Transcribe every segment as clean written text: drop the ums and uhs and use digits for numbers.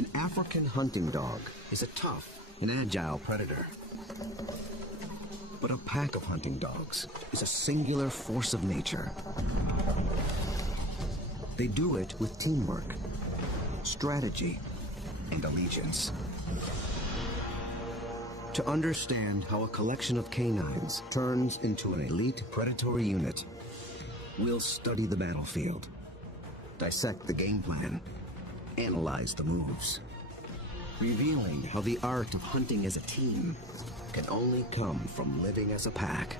An African hunting dog is a tough and agile predator. But a pack of hunting dogs is a singular force of nature. They do it with teamwork, strategy, and allegiance. To understand how a collection of canines turns into an elite predatory unit, we'll study the battlefield, dissect the game plan, analyze the moves, revealing how the art of hunting as a team can only come from living as a pack.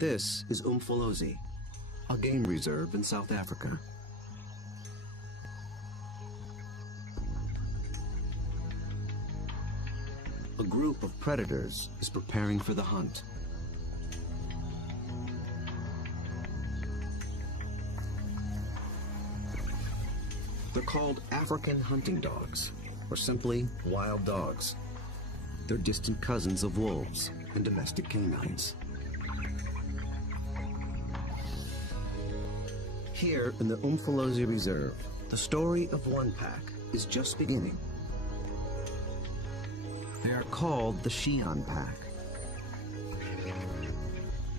This is Umfolozi, a game reserve in South Africa. A group of predators is preparing for the hunt. They're called African hunting dogs, or simply wild dogs. They're distant cousins of wolves and domestic canines. Here in the Umfolozi Reserve, the story of one pack is just beginning. They are called the Xi'an Pack.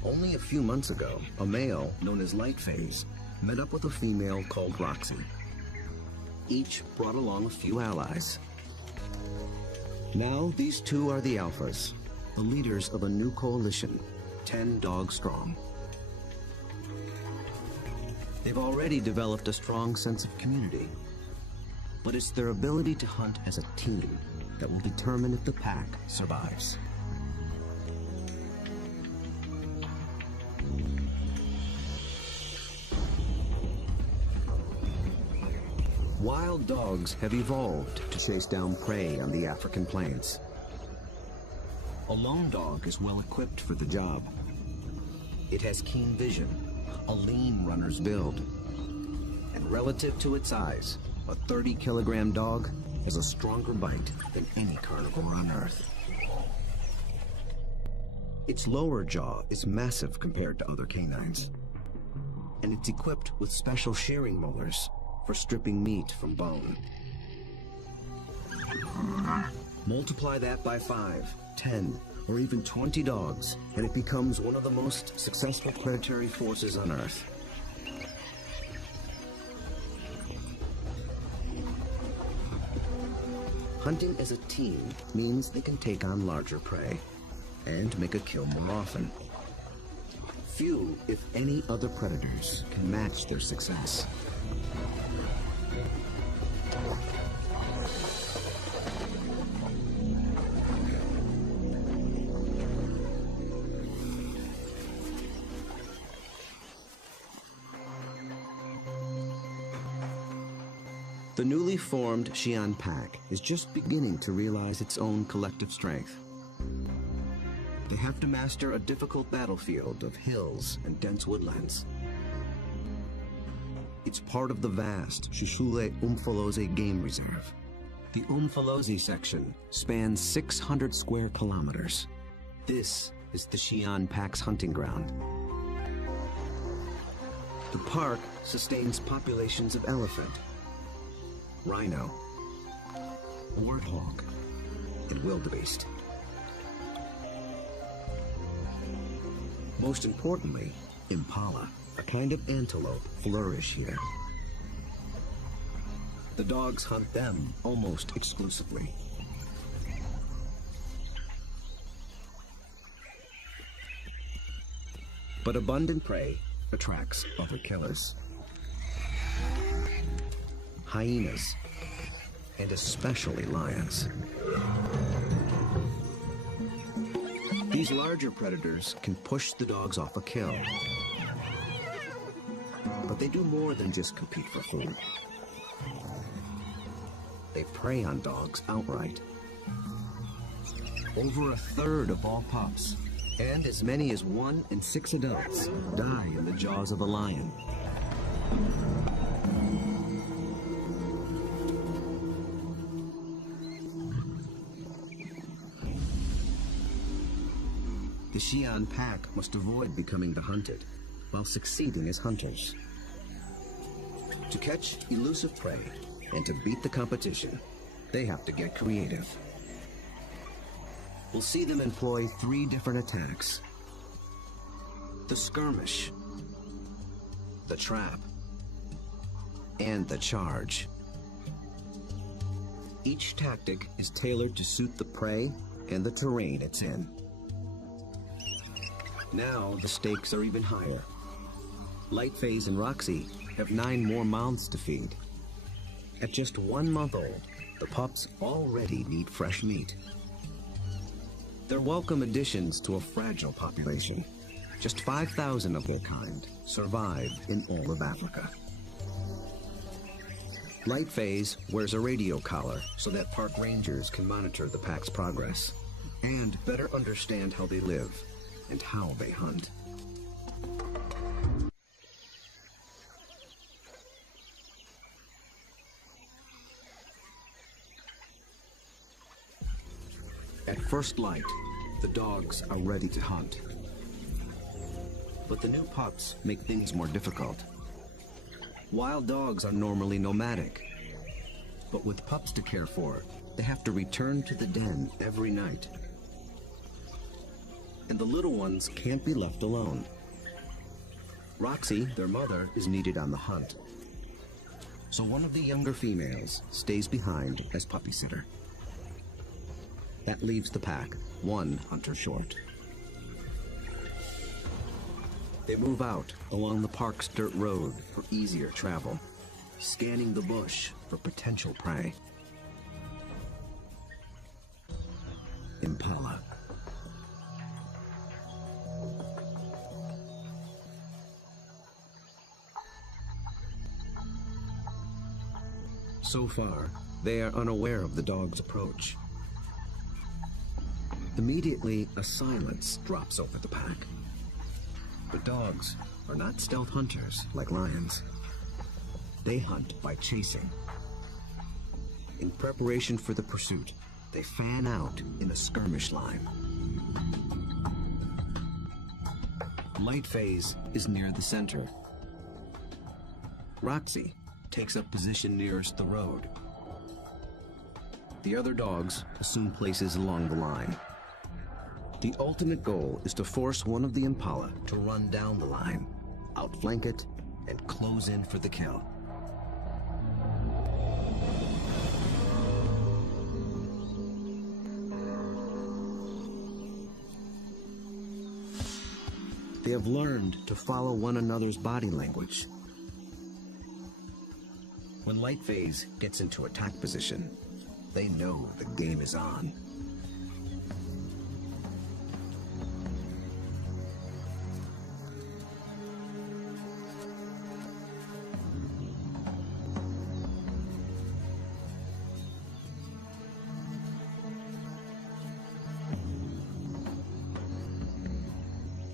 Only a few months ago, a male known as Lightphase met up with a female called Roxy. Each brought along a few allies. Now these two are the alphas, the leaders of a new coalition, 10 dogs strong. They've already developed a strong sense of community, but it's their ability to hunt as a team that will determine if the pack survives. Wild dogs have evolved to chase down prey on the African plains. A lone dog is well equipped for the job. It has keen vision, a lean runner's build, and relative to its size, a 30-kilogram dog has a stronger bite than any carnivore on Earth. Its lower jaw is massive compared to other canines, and it's equipped with special shearing molars for stripping meat from bone. Multiply that by 5, 10, or even 20 dogs, and it becomes one of the most successful predatory forces on Earth. Hunting as a team means they can take on larger prey and make a kill more often. Few, if any, other predators can match their success. The newly formed Xi'an Pack is just beginning to realize its own collective strength. They have to master a difficult battlefield of hills and dense woodlands. It's part of the vast Sisulu Umfolozi Game Reserve. The Umfolozi section spans 600 square kilometers. This is the Xi'an Pack's hunting ground. The park sustains populations of elephant, rhino, warthog, and wildebeest. Most importantly, impala, a kind of antelope, flourish here. The dogs hunt them almost exclusively. But abundant prey attracts other killers. Hyenas, and especially lions. These larger predators can push the dogs off a kill. But they do more than just compete for food. They prey on dogs outright. Over a third of all pups, and as many as 1 in 6 adults, die in the jaws of a lion. Xi'an pack must avoid becoming the hunted, while succeeding as hunters. To catch elusive prey and to beat the competition, they have to get creative. We'll see them employ 3 different attacks: the skirmish, the trap, and the charge. Each tactic is tailored to suit the prey and the terrain it's in. Now the stakes are even higher. Lightphase and Roxy have 9 more mouths to feed. At just 1 month old, the pups already need fresh meat. They're welcome additions to a fragile population. Just 5,000 of their kind survive in all of Africa. Lightphase wears a radio collar so that park rangers can monitor the pack's progress and better understand how they live and how they hunt. At first light, the dogs are ready to hunt. But the new pups make things more difficult. Wild dogs are normally nomadic, but with pups to care for, they have to return to the den every night. And the little ones can't be left alone. Roxy, their mother, is needed on the hunt. So one of the younger females stays behind as puppy sitter. That leaves the pack 1 hunter short. They move out along the park's dirt road for easier travel, scanning the bush for potential prey. Impala. So far, they are unaware of the dog's approach. Immediately, a silence drops over the pack. But dogs are not stealth hunters like lions. They hunt by chasing. In preparation for the pursuit, they fan out in a skirmish line. Lightphase is near the center. Roxy takes up position nearest the road. The other dogs assume places along the line. The ultimate goal is to force one of the Impala to run down the line, outflank it, and close in for the kill. They have learned to follow one another's body language. When Lightphase gets into attack position, they know the game is on.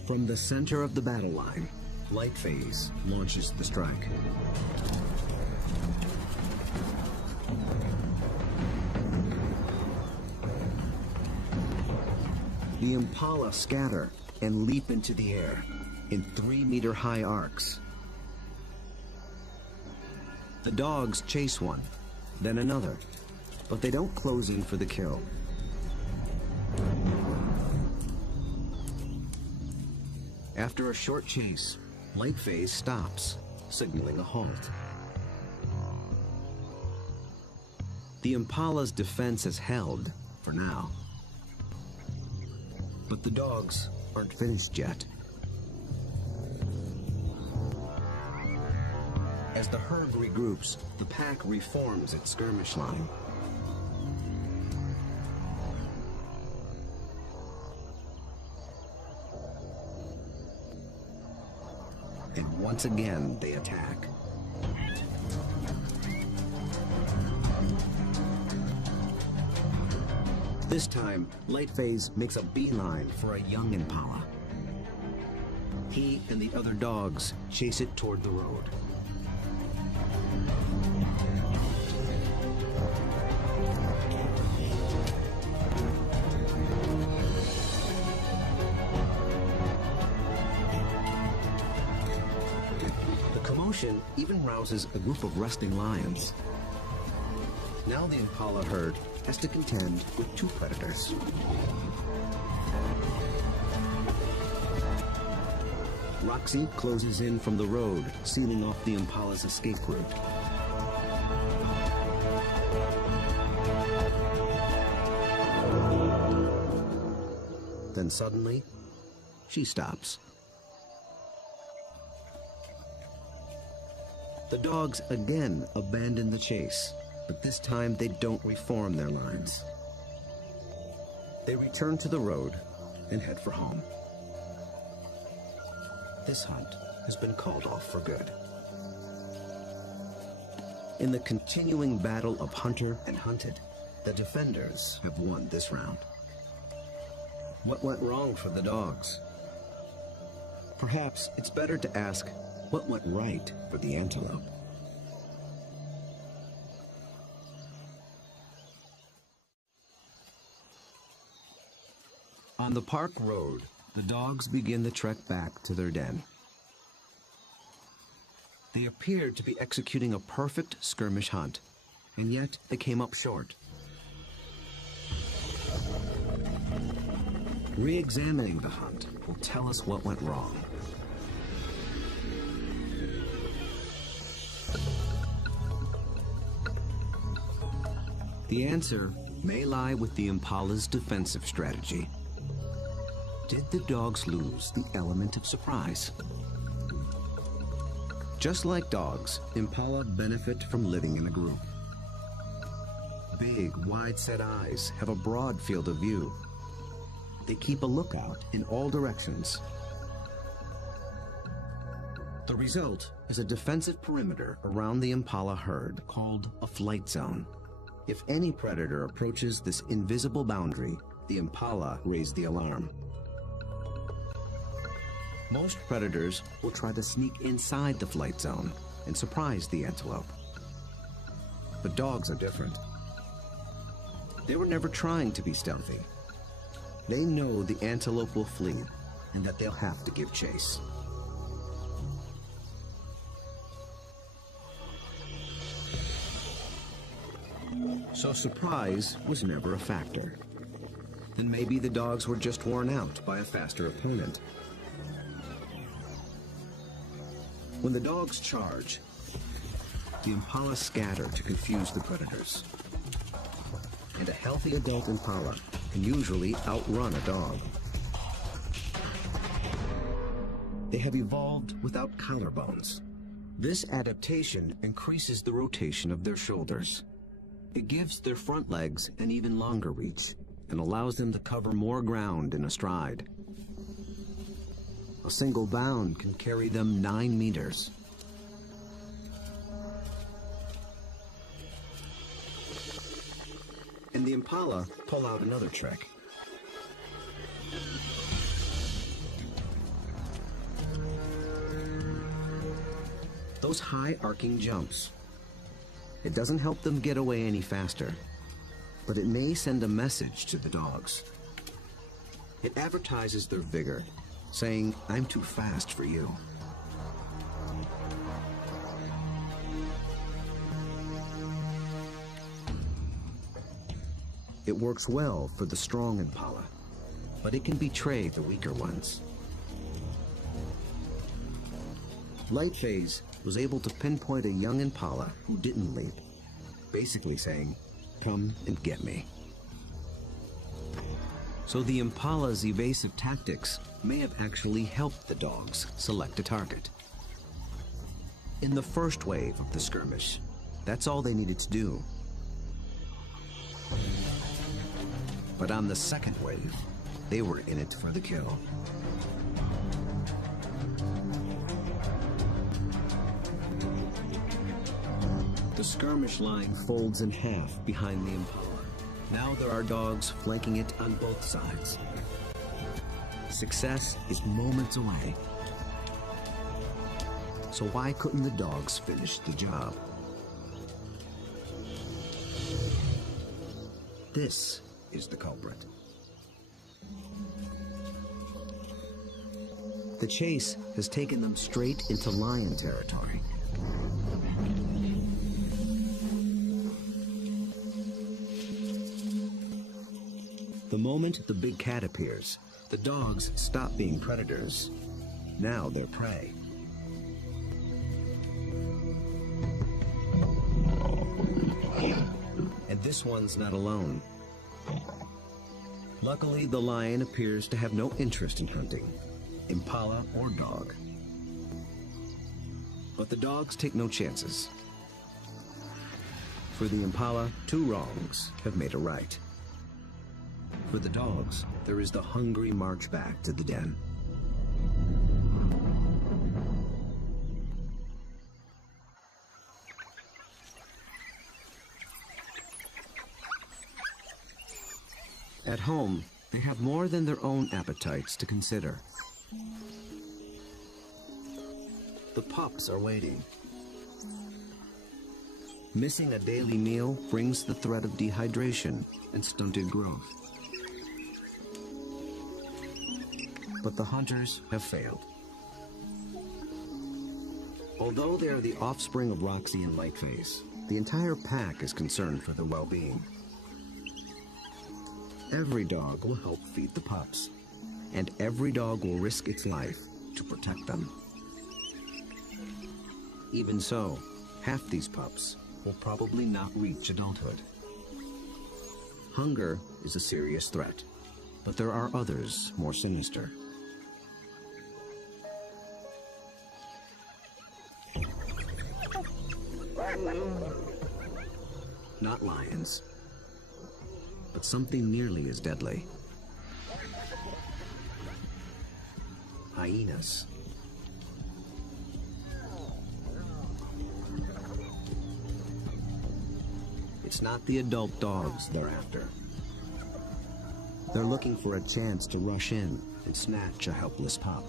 From the center of the battle line, Lightphase launches the strike. The Impala scatter and leap into the air in 3-meter-high arcs. The dogs chase one, then another, but they don't close in for the kill. After a short chase, Lightphase stops, signaling a halt. The Impala's defense is held, for now. But the dogs aren't finished yet. As the herd regroups, the pack reforms its skirmish line. And once again, they attack. This time, Lightphase makes a beeline for a young Impala. He and the other dogs chase it toward the road. commotion even rouses a group of resting lions. Now the impala herd has to contend with two predators. Roxy closes in from the road, sealing off the impala's escape route. Then suddenly, she stops. The dogs again abandon the chase, but this time they don't reform their lines. They return to the road and head for home. This hunt has been called off for good. In the continuing battle of hunter and hunted, the defenders have won this round. What went wrong for the dogs? Perhaps it's better to ask what went right for the antelope. On the park road, the dogs begin the trek back to their den. They appeared to be executing a perfect skirmish hunt, and yet they came up short. Re-examining the hunt will tell us what went wrong. The answer may lie with the impala's defensive strategy. Did the dogs lose the element of surprise? Just like dogs, impala benefit from living in a group. Big, wide-set eyes have a broad field of view. They keep a lookout in all directions. The result is a defensive perimeter around the impala herd called a flight zone. If any predator approaches this invisible boundary, the impala raise the alarm. Most predators will try to sneak inside the flight zone and surprise the antelope. But dogs are different. They were never trying to be stealthy. They know the antelope will flee and that they'll have to give chase. So surprise was never a factor. Then maybe the dogs were just worn out by a faster opponent. When the dogs charge, the impala scatter to confuse the predators. And a healthy adult impala can usually outrun a dog. They have evolved without collarbones. This adaptation increases the rotation of their shoulders. It gives their front legs an even longer reach and allows them to cover more ground in a stride. A single bound can carry them 9 meters. And the impala pull out another trick. Those high arcing jumps. It doesn't help them get away any faster, but it may send a message to the dogs. It advertises their vigor, saying, "I'm too fast for you." It works well for the strong impala, but it can betray the weaker ones. Lightphase was able to pinpoint a young impala who didn't leap, basically saying, "Come and get me." So the impala's evasive tactics may have actually helped the dogs select a target. In the first wave of the skirmish, that's all they needed to do. But on the second wave, they were in it for the kill. The skirmish line folds in half behind the impala. Now there are dogs flanking it on both sides. Success is moments away. So why couldn't the dogs finish the job? This is the culprit. The chase has taken them straight into lion territory, The moment the big cat appears, the dogs stop being predators. Now they're prey. And this one's not alone. Luckily, the lion appears to have no interest in hunting, impala or dog. But the dogs take no chances. For the impala, 2 wrongs have made a right. For the dogs, there is the hungry march back to the den. At home, they have more than their own appetites to consider. The pups are waiting. Missing a daily meal brings the threat of dehydration and stunted growth. But the hunters have failed. Although they are the offspring of Roxy and Lightface, the entire pack is concerned for their well-being. Every dog will help feed the pups, and every dog will risk its life to protect them. Even so, half these pups will probably not reach adulthood. Hunger is a serious threat, but there are others more sinister. Not lions, but something nearly as deadly. Hyenas. It's not the adult dogs they're after. They're looking for a chance to rush in and snatch a helpless pup.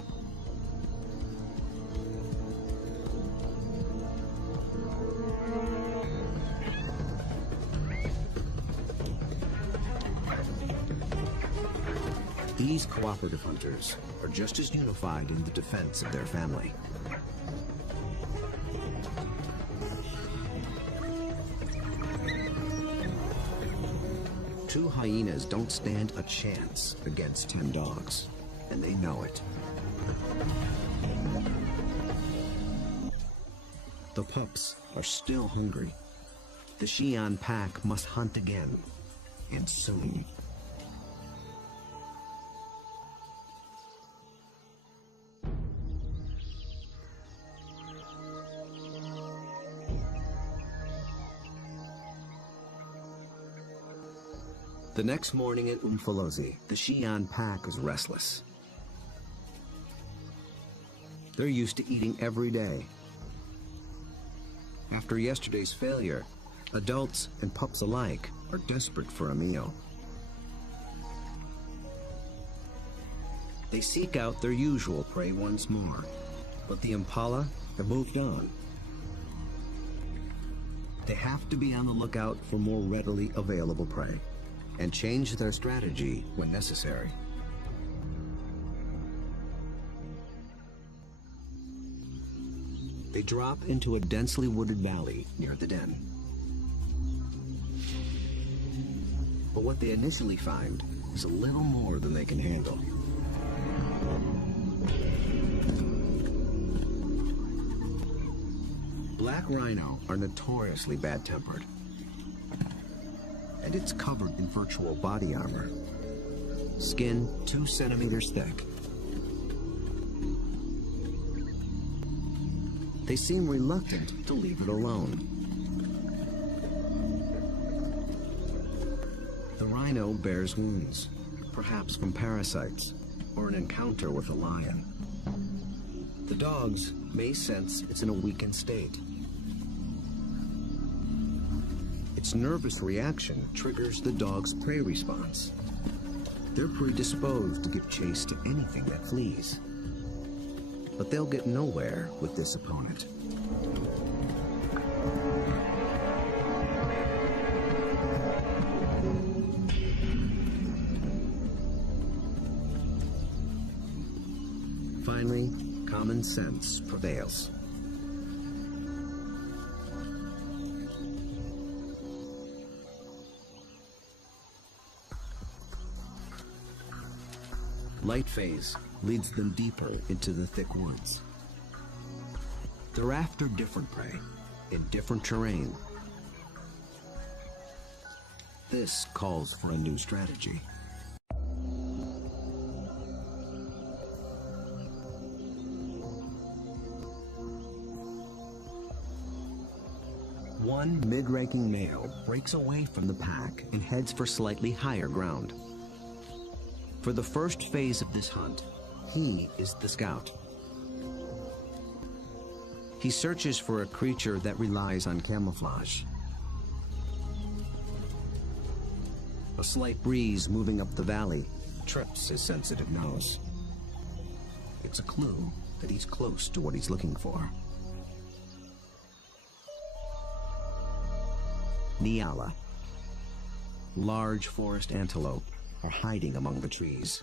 These cooperative hunters are just as unified in the defense of their family. Two hyenas don't stand a chance against 10 dogs, and they know it. The pups are still hungry. The Xi'an pack must hunt again, and soon. The next morning at Umfolozi, the Xi'an pack is restless. They're used to eating every day. After yesterday's failure, adults and pups alike are desperate for a meal. They seek out their usual prey once more, but the impala have moved on. They have to be on the lookout for more readily available prey, and change their strategy when necessary. They drop into a densely wooded valley near the den. But what they initially find is a little more than they can handle. Black rhino are notoriously bad-tempered, and it's covered in virtual body armor. Skin 2 centimeters thick. They seem reluctant to leave it alone. The rhino bears wounds, perhaps from parasites or an encounter with a lion. The dogs may sense it's in a weakened state. Its nervous reaction triggers the dog's prey response. They're predisposed to give chase to anything that flees. But they'll get nowhere with this opponent. Finally, common sense prevails. light phase leads them deeper into the thick woods. They're after different prey in different terrain. This calls for a new strategy. One mid-ranking male breaks away from the pack and heads for slightly higher ground. For the first phase of this hunt, he is the scout. He searches for a creature that relies on camouflage. A slight breeze moving up the valley trips his sensitive nose. It's a clue that he's close to what he's looking for. Nyala. Large forest antelope are hiding among the trees.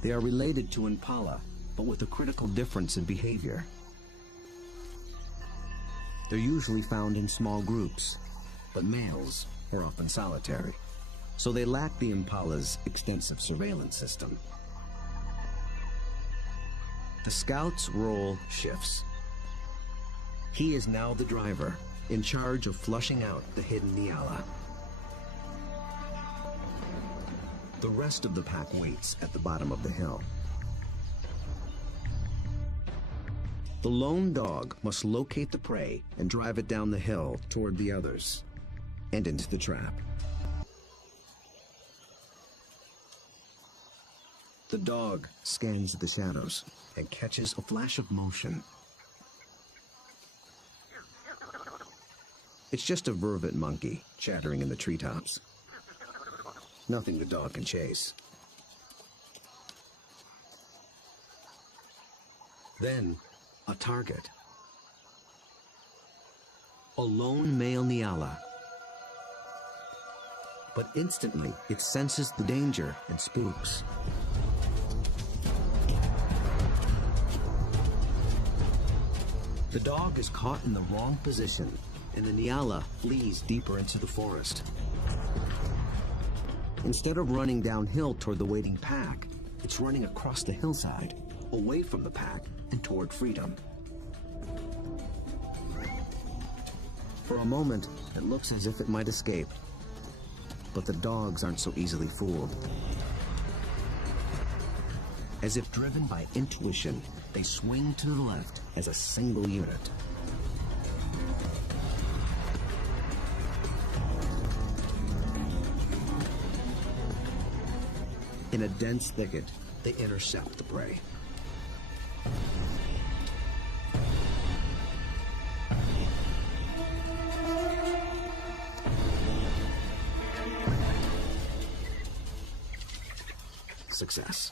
They are related to impala, but with a critical difference in behavior. They're usually found in small groups, but males are often solitary, so they lack the impala's extensive surveillance system. The scout's role shifts. He is now the driver, in charge of flushing out the hidden Nyala. The rest of the pack waits at the bottom of the hill. The lone dog must locate the prey and drive it down the hill toward the others and into the trap. The dog scans the shadows and catches a flash of motion. It's just a vervet monkey chattering in the treetops. Nothing the dog can chase. Then, a target. A lone male Nyala. But instantly, it senses the danger and spooks. The dog is caught in the wrong position, and the Nyala flees deeper into the forest. Instead of running downhill toward the waiting pack, it's running across the hillside, away from the pack and toward freedom. For a moment, it looks as if it might escape, but the dogs aren't so easily fooled. As if driven by intuition, they swing to the left as a single unit. In a dense thicket, they intercept the prey. Success.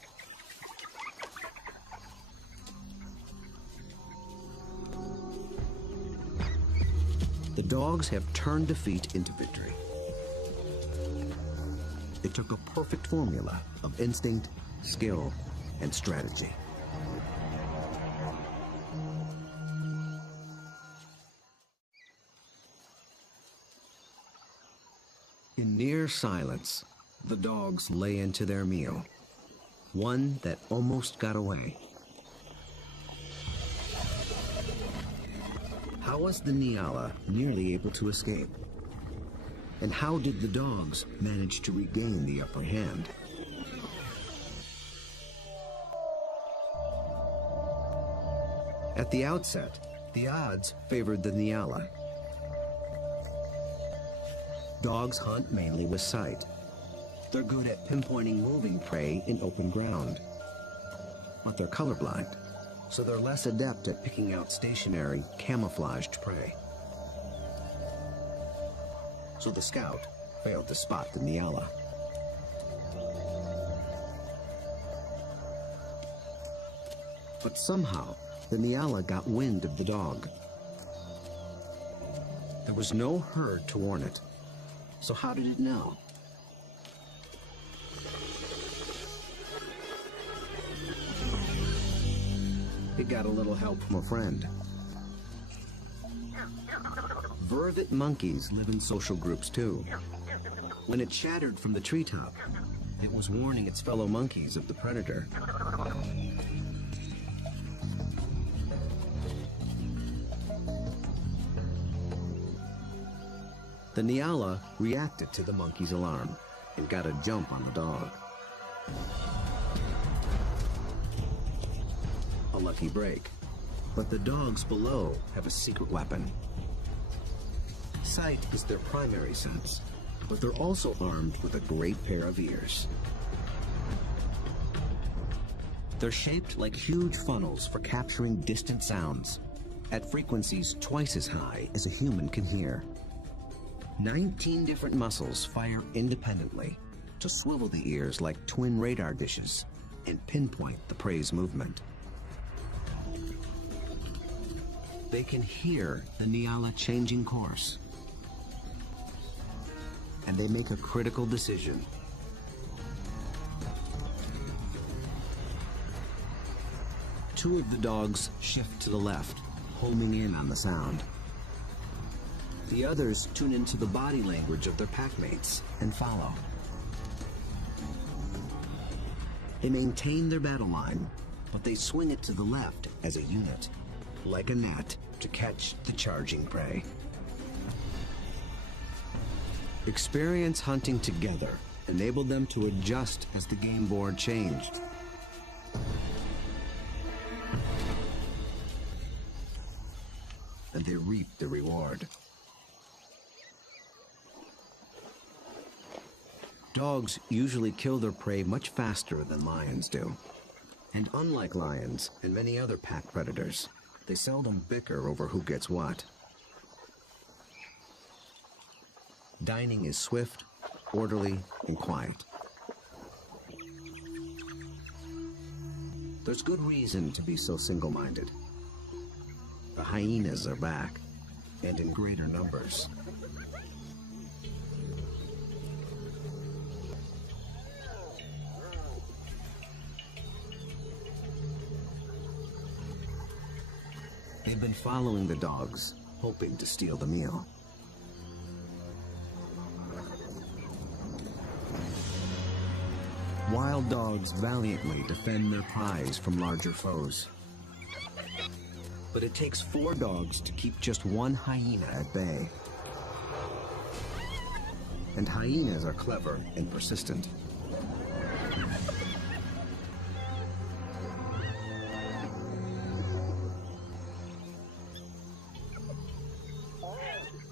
The dogs have turned defeat into victory. It took a perfect formula of instinct, skill, and strategy. In near silence, the dogs lay into their meal, one that almost got away. How was the Nyala nearly able to escape? And how did the dogs manage to regain the upper hand? At the outset, the odds favored the Nyala. Dogs hunt mainly with sight. They're good at pinpointing moving prey in open ground. But they're colorblind, so they're less adept at picking out stationary, camouflaged prey. So the scout failed to spot the Nyala. But somehow, the Nyala got wind of the dog. There was no herd to warn it. So how did it know? It got a little help from a friend. Vervet monkeys live in social groups too. When it chattered from the treetop, It was warning its fellow monkeys of the predator. The Nyala reacted to the monkey's alarm and got a jump on the dog. A lucky break. But the dogs below have a secret weapon. Sight is their primary sense, but they're also armed with a great pair of ears. They're shaped like huge funnels for capturing distant sounds at frequencies twice as high as a human can hear. 19 different muscles fire independently to swivel the ears like twin radar dishes and pinpoint the prey's movement. They can hear the Nyala changing course, and they make a critical decision. Two of the dogs shift to the left, homing in on the sound. The others tune into the body language of their packmates and follow. They maintain their battle line, but they swing it to the left as a unit, like a net, to catch the charging prey. Experience hunting together enabled them to adjust as the game board changed. And they reaped the reward. Dogs usually kill their prey much faster than lions do. And unlike lions and many other pack predators, they seldom bicker over who gets what. Dining is swift, orderly, and quiet. There's good reason to be so single-minded. The hyenas are back, and in greater numbers. They've been following the dogs, hoping to steal the meal. Wild dogs valiantly defend their prize from larger foes. But it takes 4 dogs to keep just one hyena at bay. And hyenas are clever and persistent.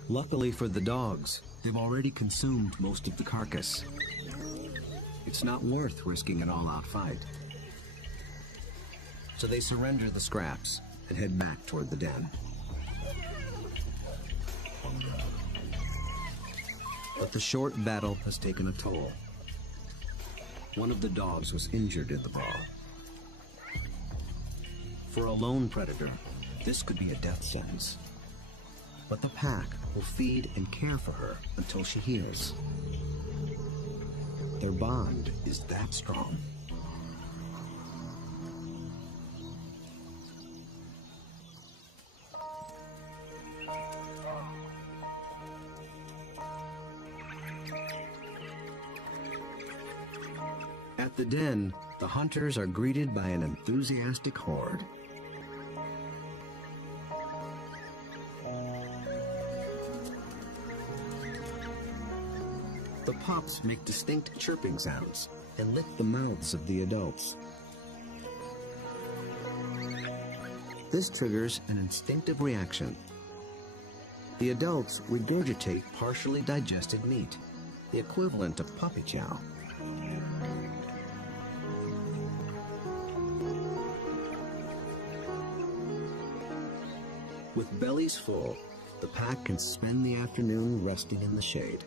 Luckily for the dogs, they've already consumed most of the carcass. It's not worth risking an all-out fight. So they surrender the scraps and head back toward the den. But the short battle has taken a toll. One of the dogs was injured in the brawl. For a lone predator, this could be a death sentence. But the pack will feed and care for her until she heals. Their bond is that strong. At the den, the hunters are greeted by an enthusiastic horde. The pups make distinct chirping sounds and lick the mouths of the adults. This triggers an instinctive reaction. The adults regurgitate partially digested meat, the equivalent of puppy chow. With bellies full, the pack can spend the afternoon resting in the shade.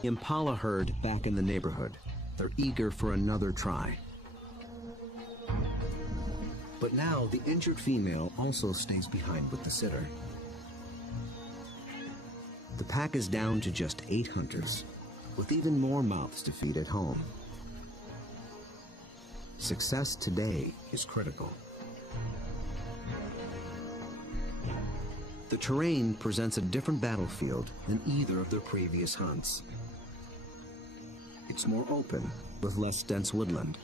The impala herd back in the neighborhood. They're eager for another try. But now the injured female also stays behind with the sitter. The pack is down to just 8 hunters, with even more mouths to feed at home. Success today is critical. The terrain presents a different battlefield than either of their previous hunts. It's more open, with less dense woodland.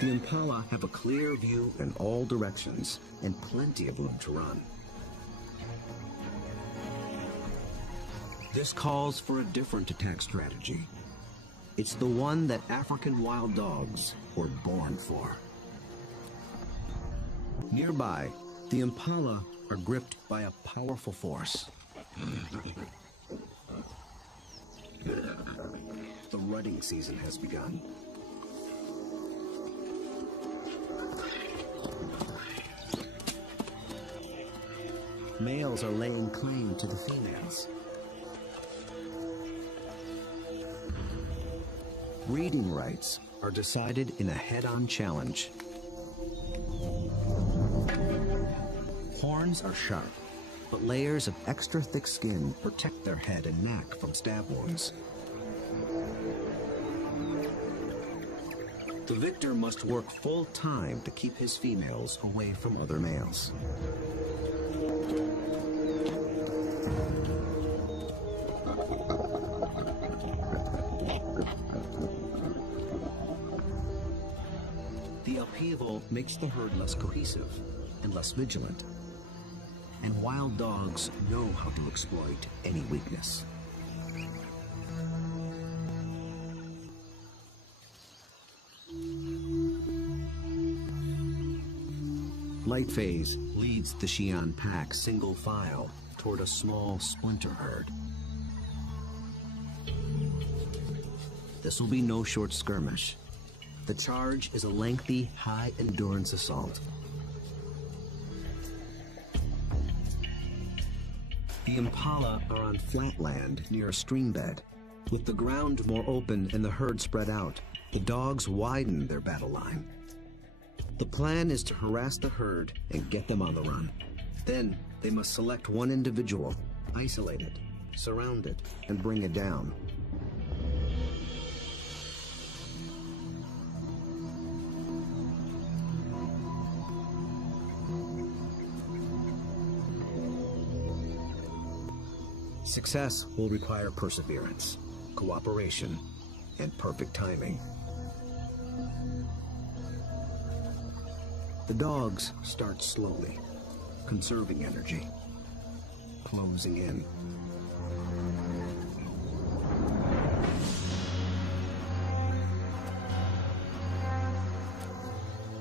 The impala have a clear view in all directions and plenty of room to run. This calls for a different attack strategy. It's the one that African wild dogs were born for. Nearby, the impala are gripped by a powerful force. The rutting season has begun. Males are laying claim to the females. Breeding rights are decided in a head-on challenge. Horns are sharp, but layers of extra thick skin protect their head and neck from stab wounds. The victor must work full time to keep his females away from other males. The upheaval makes the herd less cohesive and less vigilant. And wild dogs know how to exploit any weakness. Lightphase leads the Xi'an pack single file toward a small splinter herd. This will be no short skirmish. The charge is a lengthy, high-endurance assault. The impala are on flat land near a stream bed. With the ground more open and the herd spread out, the dogs widen their battle line. The plan is to harass the herd and get them on the run. Then they must select one individual, isolate it, surround it, and bring it down. Success will require perseverance, cooperation, and perfect timing. The dogs start slowly, conserving energy, closing in.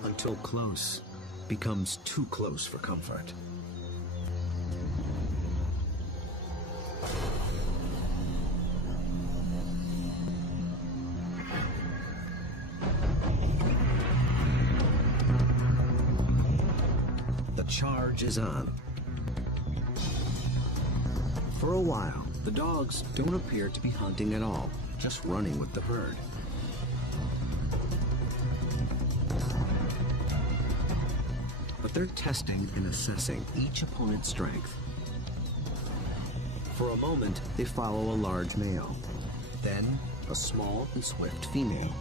Until close becomes too close for comfort. The charge is on. For a while, the dogs don't appear to be hunting at all, just running with the herd. But they're testing and assessing each opponent's strength. For a moment, they follow a large male, then a small and swift female.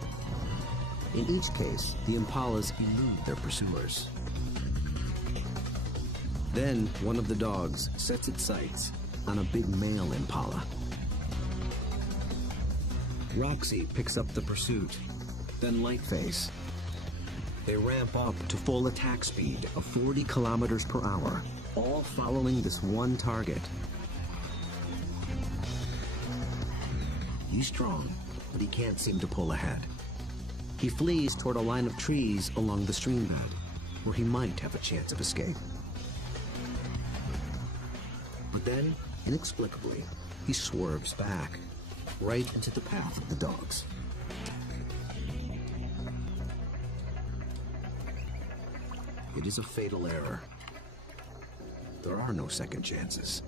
In each case, the impalas elude their pursuers. Then one of the dogs sets its sights on a big male impala. Roxy picks up the pursuit, then Lightphase. They ramp up to full attack speed of 40 kilometers per hour, all following this one target. He's strong, but he can't seem to pull ahead. He flees toward a line of trees along the stream bed, where he might have a chance of escape. But then, inexplicably, he swerves back, right into the path of the dogs. It is a fatal error. There are no second chances.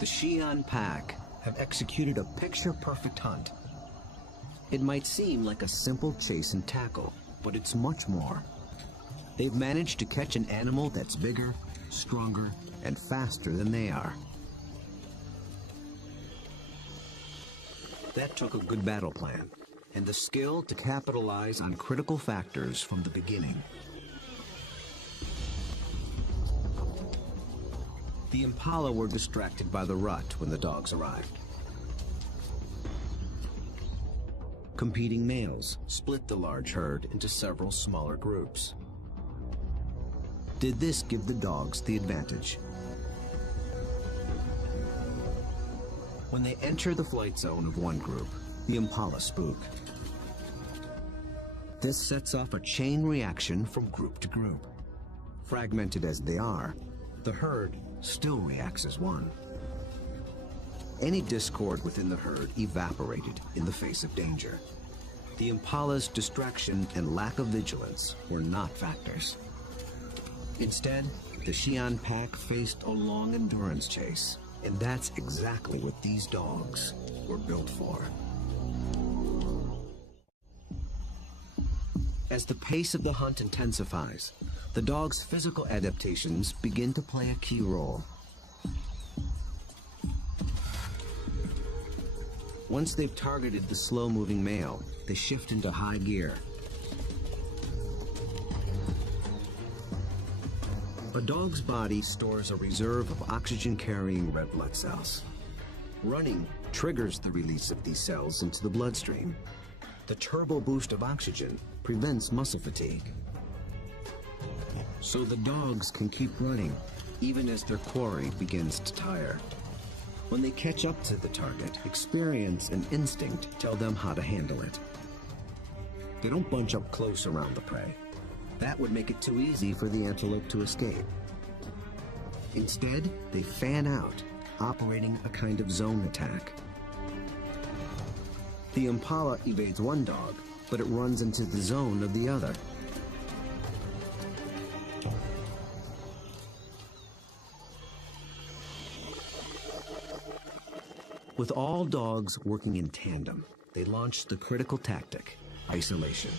The Xi'an pack have executed a picture-perfect hunt. It might seem like a simple chase and tackle, but it's much more. They've managed to catch an animal that's bigger, stronger, and faster than they are. That took a good battle plan, and the skill to capitalize on critical factors from the beginning. The impala were distracted by the rut when the dogs arrived. Competing males split the large herd into several smaller groups. Did this give the dogs the advantage? When they enter the flight zone of one group, the impala spook. This sets off a chain reaction from group to group. Fragmented as they are, the herd still reacts as one. Any discord within the herd evaporated in the face of danger. The impala's distraction and lack of vigilance were not factors. Instead, the Xi'an pack faced a long endurance chase, and that's exactly what these dogs were built for. As the pace of the hunt intensifies, the dog's physical adaptations begin to play a key role. Once they've targeted the slow-moving male, they shift into high gear. A dog's body stores a reserve of oxygen-carrying red blood cells. Running triggers the release of these cells into the bloodstream. The turbo boost of oxygen prevents muscle fatigue. So the dogs can keep running, even as their quarry begins to tire. When they catch up to the target, experience and instinct tell them how to handle it. They don't bunch up close around the prey. That would make it too easy for the antelope to escape. Instead, they fan out, operating a kind of zone attack. The impala evades one dog, but it runs into the zone of the other. With all dogs working in tandem, they launch the critical tactic, isolation.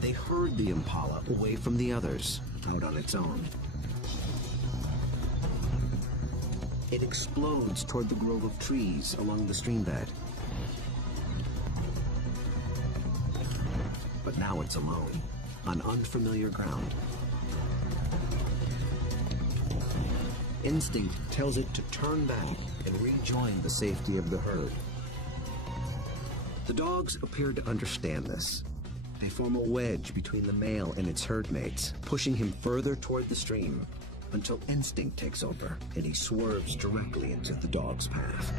They herd the impala away from the others, out on its own. It explodes toward the grove of trees along the stream bed. But now it's alone, on unfamiliar ground. Instinct tells it to turn back and rejoin the safety of the herd. The dogs appear to understand this. They form a wedge between the male and its herd mates, pushing him further toward the stream, until instinct takes over and he swerves directly into the dog's path.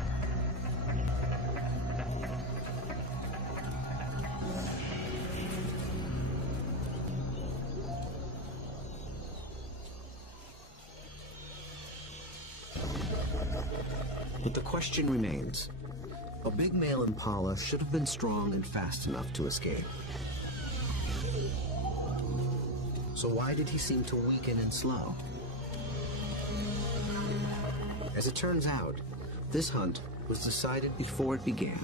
But the question remains. A big male impala should have been strong and fast enough to escape. So why did he seem to weaken and slow? As it turns out, this hunt was decided before it began.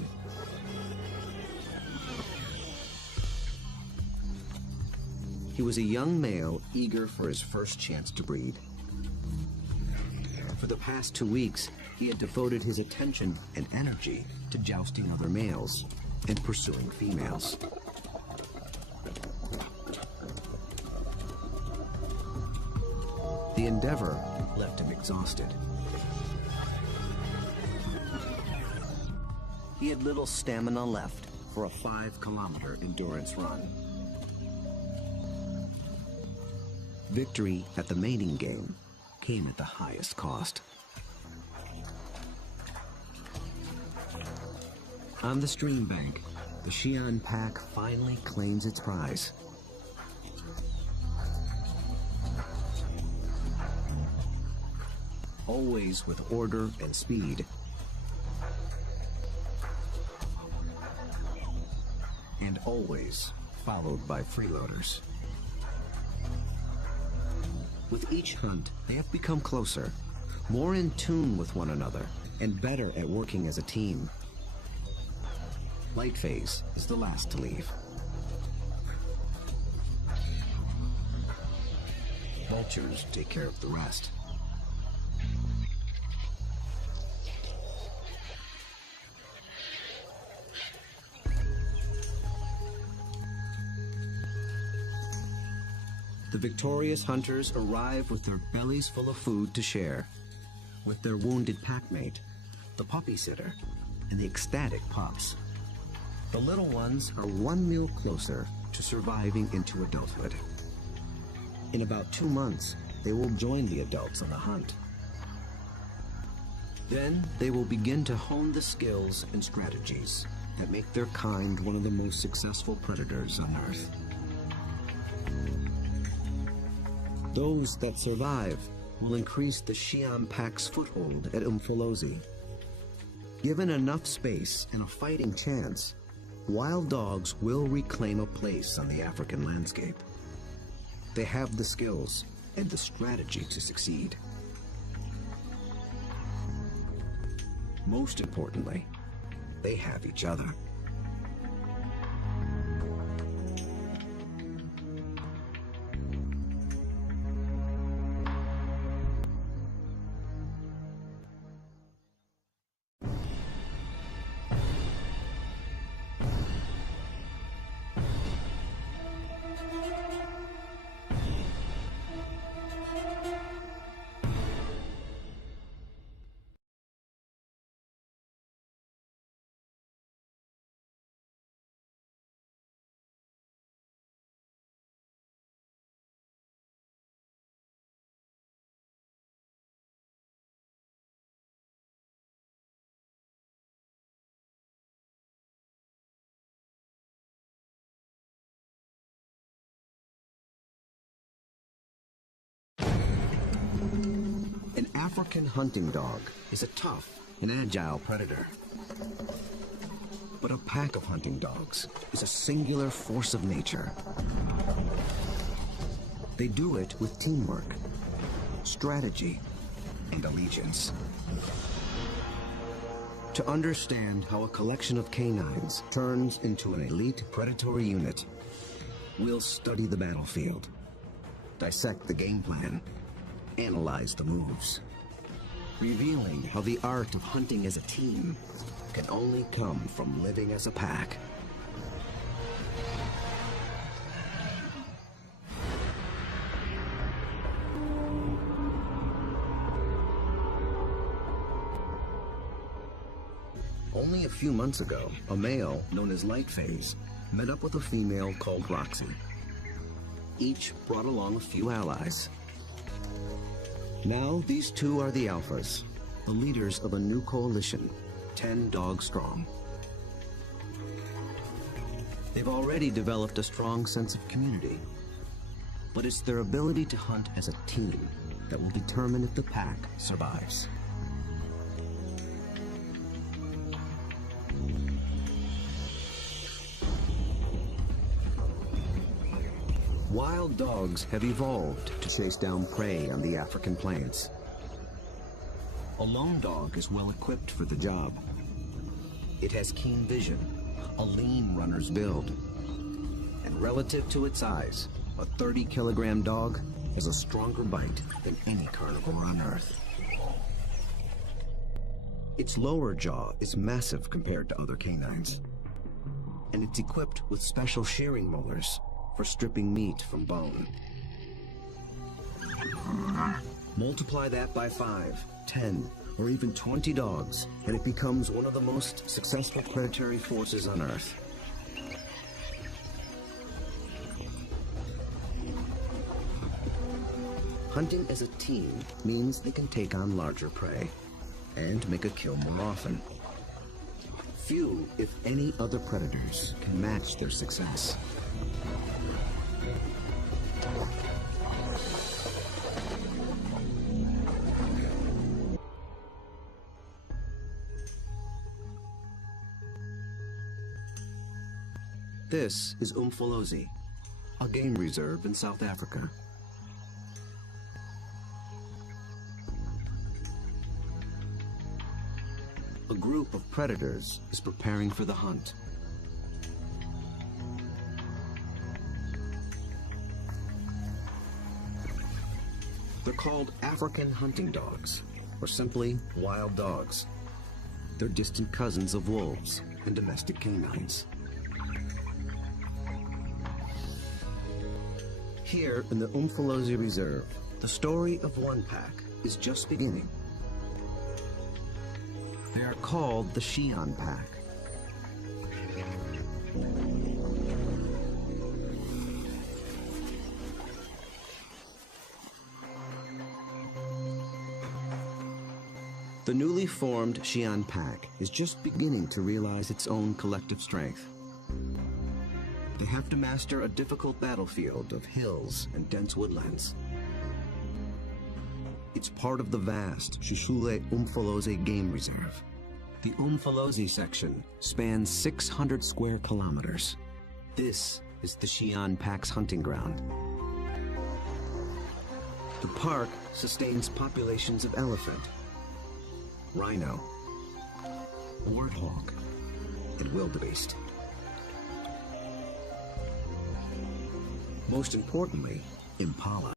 He was a young male eager for his first chance to breed. For the past 2 weeks, he had devoted his attention and energy to jousting other males and pursuing females. The endeavor left him exhausted. He had little stamina left for a 5-kilometer endurance run. Victory at the mating game came at the highest cost. On the stream bank, the Xi'an pack finally claims its prize. Always with order and speed. And always followed by freeloaders. With each hunt, they have become closer, more in tune with one another, and better at working as a team. Light Phase is the last to leave. vultures take care of the rest. The victorious hunters arrive with their bellies full of food to share, with their wounded packmate, the puppy sitter, and the ecstatic pups. The little ones are one meal closer to surviving into adulthood. In about 2 months, they will join the adults on the hunt. Then they will begin to hone the skills and strategies that make their kind one of the most successful predators on Earth. Those that survive will increase the Xi'an pack's foothold at Umfolozi. Given enough space and a fighting chance, wild dogs will reclaim a place on the African landscape. They have the skills and the strategy to succeed. Most importantly, they have each other. An African hunting dog is a tough and agile predator. But a pack of hunting dogs is a singular force of nature. They do it with teamwork, strategy, and allegiance. To understand how a collection of canines turns into an elite predatory unit, we'll study the battlefield, dissect the game plan, analyze the moves, revealing how the art of hunting as a team can only come from living as a pack. Only a few months ago, a male known as Lightphase met up with a female called Roxy. Each brought along a few allies. Now these two are the alphas, the leaders of a new coalition, 10 dogs strong. They've already developed a strong sense of community, but it's their ability to hunt as a team that will determine if the pack survives. Wild dogs have evolved to chase down prey on the African plains. A lone dog is well equipped for the job. It has keen vision, a lean runner's build, and relative to its size, a 30-kilogram dog has a stronger bite than any carnivore on Earth. Its lower jaw is massive compared to other canines, and it's equipped with special shearing molars for stripping meat from bone. Multiply that by 5, 10, or even 20 dogs, and it becomes one of the most successful predatory forces on Earth. Hunting as a team means they can take on larger prey and make a kill more often. Few, if any, other predators can match their success. This is Umfolozi, a game reserve in South Africa. A group of predators is preparing for the hunt. called African hunting dogs, or simply wild dogs. They're distant cousins of wolves and domestic canines. Here in the Umfolozi Reserve, the story of one pack is just beginning. They are called the Shihan Pack. The newly formed Shihan Pack is just beginning to realize its own collective strength. They have to master a difficult battlefield of hills and dense woodlands. It's part of the vast Shishule Umfolozi Game Reserve. The Umfolozi section spans 600 square kilometers. This is the Shihan Pack's hunting ground. The park sustains populations of elephant, rhino, warthog, and wildebeest. Most importantly, impala.